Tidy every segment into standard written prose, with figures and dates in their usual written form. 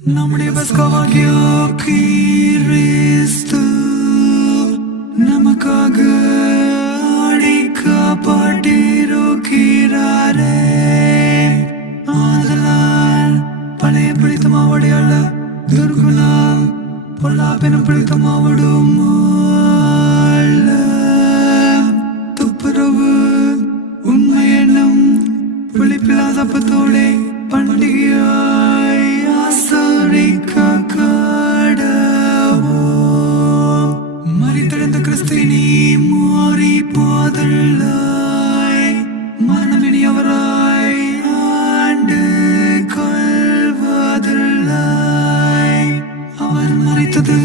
நம்முடைய பஸ்காவாகிய கிறிஸ்து நமக்காக அடிக்கப்பட்டிருக்கிறாரே. ஆதலால் பழைய பிடித்த மாவடி அல்ல, துர்குணம் பொல்லாப்பெனும் பிடித்த மாவடும் அல்ல, துப்புரவு உண்மை என்னும் விழிப்பில்லா சப்பத்தோடே பண்டிகையாய் ஆசரிக்க கடவோம். மரித்தெழுந்த கிறிஸ்துவினை மாறி போதல்லாய் மரணம் இனியவராய் ஆண்டு கொள்வதில்லை. அவர் மரித்தது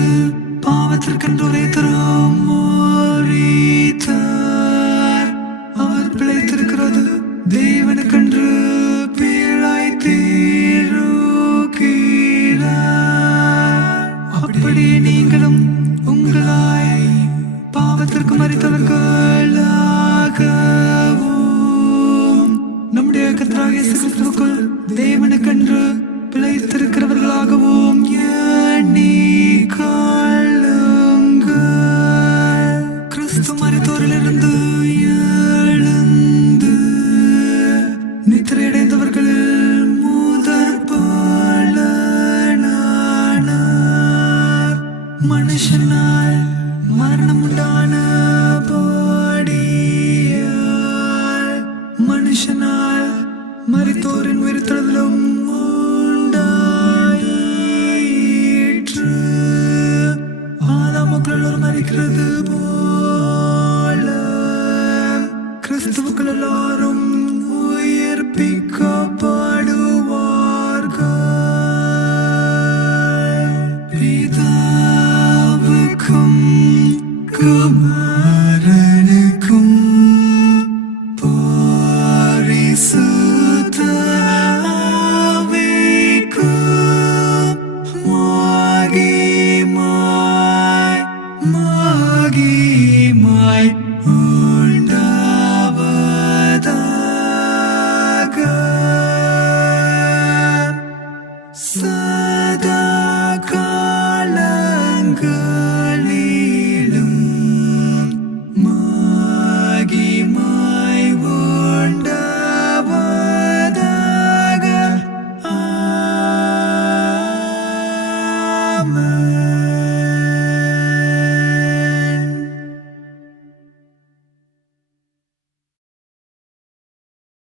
பாவத்திற்கென்று ஒரே தரம் மரித்தார். அவர் பிழைத்திருக்கிறது தேவனுக்கென்று அப்படியே நீங்களும் உங்களாய் பாவத்திற்கு மரித்தவர்களாகவும் நம்முடைய கர்த்தராகிய இயேசு கிறிஸ்துவுக்குள் தேவனுக்கென்று பிழைத்திருக்கிறவர்களாகவும் எண்ணிக்கொள்ளுங்கள். கிறிஸ்து மரித்தோரிலிருந்து எழுந்து நித்திரையடைந்தவர்களில் மனுஷனால் மரணம் உண்டான போடியால் மனுஷனால் மரித்தோரின் உயிர்த்தெழுதலும் உண்டாயிற்று. ஆதாம் மக்கள் எல்லோரும் மரிக்கிறது போல கிறிஸ்துவுக்கள் எல்லாரும் உயிர்ப்பிக்க